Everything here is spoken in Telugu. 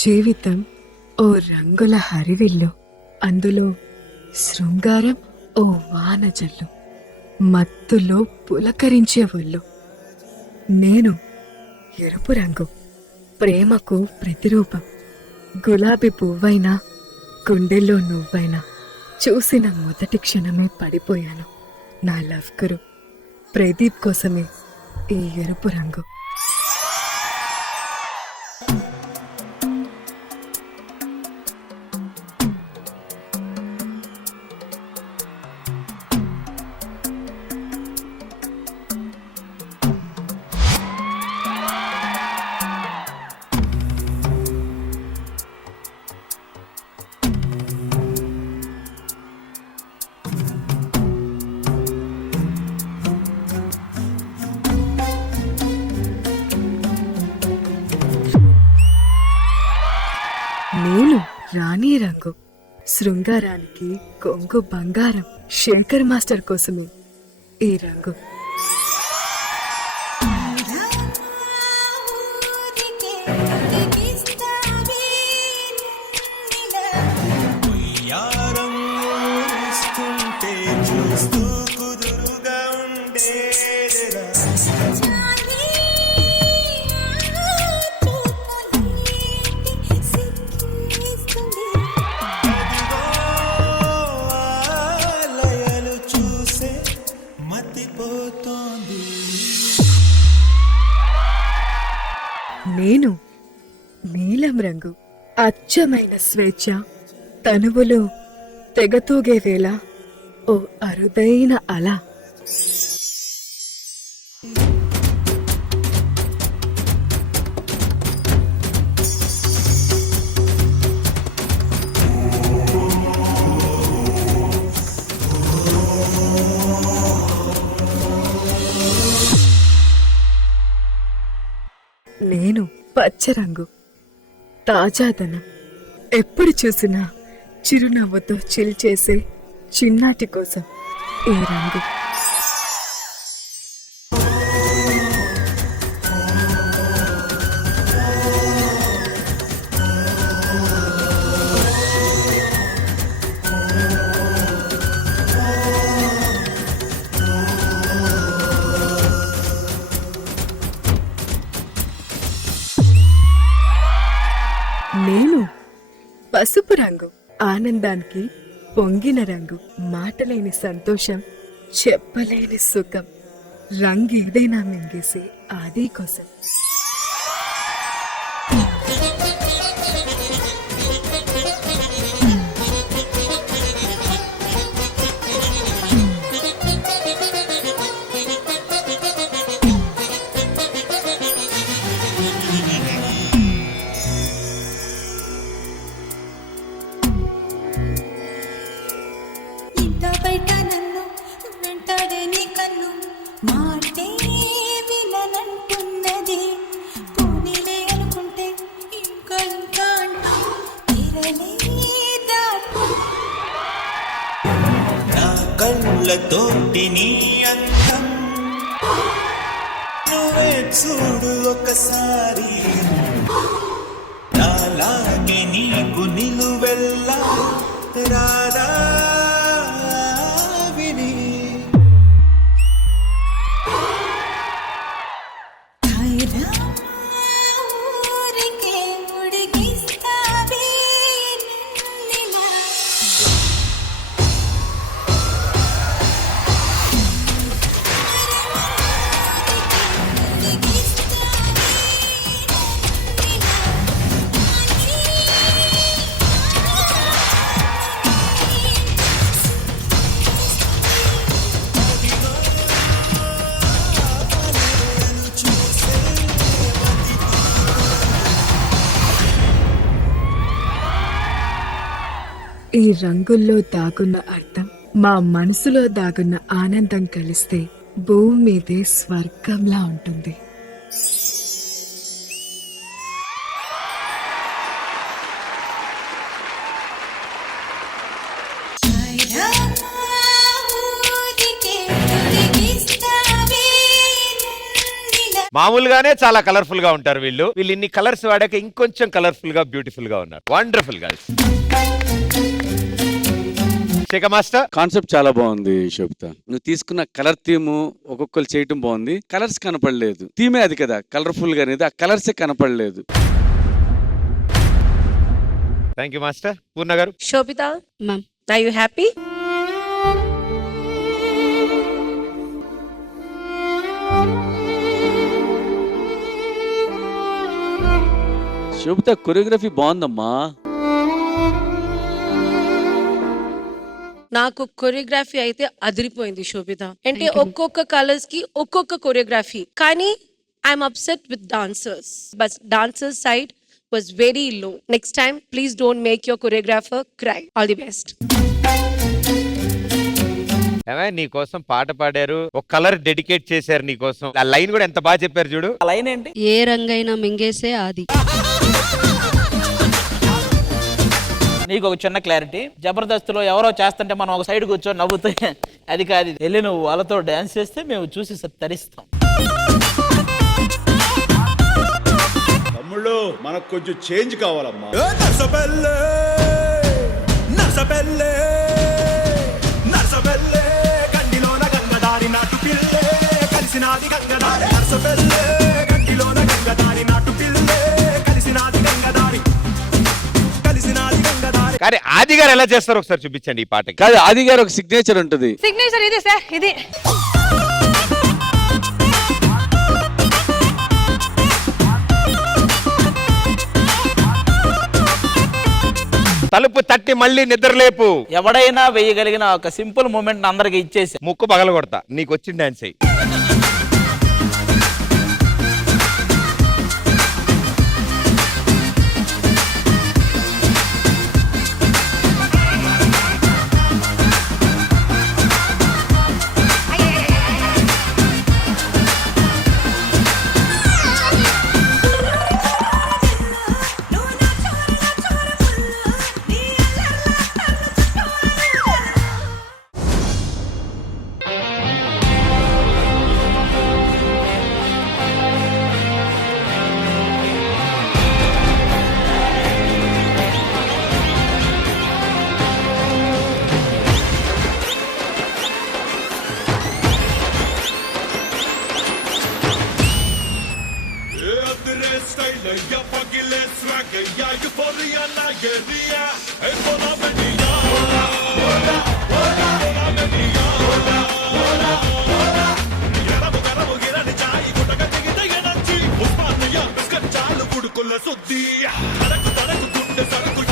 జీవితం ఓ రంగుల హరివిల్లు, అందులో శృంగారం ఓ వానజల్లు, మత్తులో పులకరించే ఒళ్ళు. నేను ఎరుపు రంగు, ప్రేమకు ప్రతిరూపం. గులాబీ పువ్వైనా, గుండెల్లో నువ్వైనా, చూసిన మొదటి క్షణమే పడిపోయాను. నా లవ్ గురు ప్రదీప్ కోసమే ఈ ఎరుపు రంగు. నేను రాణి రంగు, శృంగారానికి కొంగు బంగారం. శేఖర్ మాస్టర్ కోసమే ఈ రంగు. యారం ఊరిస్తుంటే చూస్తూ కుదురుగా ఉండేదిరా. అదిగో ఆలయాలు చూసే మతిపోతోంది. నేను నీలం రంగు, అచ్చమైన స్వేచ్ఛ. తనువులో తెగతూగే వేళ ఓ అరుదైన అల. నేను పచ్చ రంగు, తాజాదనం. ఎప్పుడు చూసినా చిరునవ్వుతో చిల్ చేసే చిన్నాటి కోసం ఈ రంగు. నేను పసుపు రంగు, ఆనందానికి పొంగిన రంగు. మాటలేని సంతోషం, చెప్పలేని సుఖం. రంగు ఏదైనా మింగేసే ఆది కోసం. ఇంత బయట నన్ను వెంటాడే నీ కన్ను మాటే విననంటున్నది. పోనీలే అనుకుంటే ఇంకా ఇంకా అంటూ తీరలే దాటు. నా కళ్ళతోటి నీ అందం నువ్వే చూడు ఒకసారి. నాలాగే నీకు నిలువెల్లా రాదా విని. ధైర్యం ఊరికే ఉడికిస్తావే నిన్నిలా. ఈ రంగుల్లో దాగున్న అర్థం, మా మనసులో దాగున్న ఆనందం కలిస్తే భూమి మీదే స్వర్గంలా ఉంటుంది. ధైర్యం ఊరికే ఉడికిస్తావే నిన్నిలా. మామూలుగానే చాలా కలర్ఫుల్ గా ఉంటారు వీళ్ళు ఇన్ని కలర్స్ వాడాక ఇంకొంచెం కలర్ఫుల్ గా బ్యూటిఫుల్ గా ఉన్నారు. Wonderful girls. Shekhar master, concept చాలా బాగుంది శోభిత. నువ్వు తీసుకున్న కలర్ థీమ్ ఒక్కొక్కరు చేయటం బాగుంది. కలర్స్ కనపడలేదు, థీమే అది కదా కలర్ఫుల్ గా అనేది, ఆ కలర్సే కనపడలేదు. Thank you master. పూర్ణ గారు. Shobita, ma'am, are you happy? Sobhita choreography బాగుందమ్మా. నాకు కొరియోగ్రఫీ అయితే అదిరిపోయింది శోభిత. అంటే ఒక్కొక్క కలర్స్ కి ఒక్కొక్క కొరియోగ్రఫీ, కానీ I'm upset with dancers. But dancers side was very low. Next time please don't make your choreographer cry. All the best. నీ కోసం పాట పాడారు, ఒక కలర్ డెడికేట్ చేశారు నీ కోసం. ఆ లైన్ కూడా ఎంత బాగా చెప్పారు చూడు. ఆ లైన్ ఏంటి? ఏ రంగైనా మింగేసే ఆది. నీకు ఒక చిన్న క్లారిటీ, జబర్దస్త్ లో ఎవరో చేస్తుంటే మనం ఒక సైడ్ కూర్చొని నవ్వుతే అది కాదు, వెళ్ళి నువ్వు వాళ్ళతో డాన్స్ చేస్తే మేము చూసి తరిస్తాం. తమ్ముళ్ళు మనకు కొంచెం చేంజ్ కావాలమ్మా. నర్సబెల్లే నర్సబెల్లే నర్సబెల్లే గండిలోన గంగదారి నాటు పిల్లే కలిసినాది గంగదారి. నర్సబెల్లే గండిలోన గంగదారి నాటు పిల్లే కలిసినాది గంగదారి కలిసినాది గంగదారి. కానీ ఆది గారు ఎలా చేస్తారో ఒకసారి చూపించండి ఈ పాటకి. కాదు, ఆది గారు ఒక సిగ్నేచర్ ఉంటుంది. సిగ్నేచర్ ఇది సార్, ఇది తలుపు తట్టి మళ్ళీ నిద్రలేపు. ఎవడైనా వేయగలిగిన ఒక సింపుల్ మూమెంట్ అందరికి ఇచ్చేసి ముక్కు పగల కొడతా, నీకు వచ్చిన డాన్స్ అయ్యి. నువ్వు నా చోర ముళ్ళు నీ అల్లర్లా సుద్ది తడకు తడకు గుండె సరకు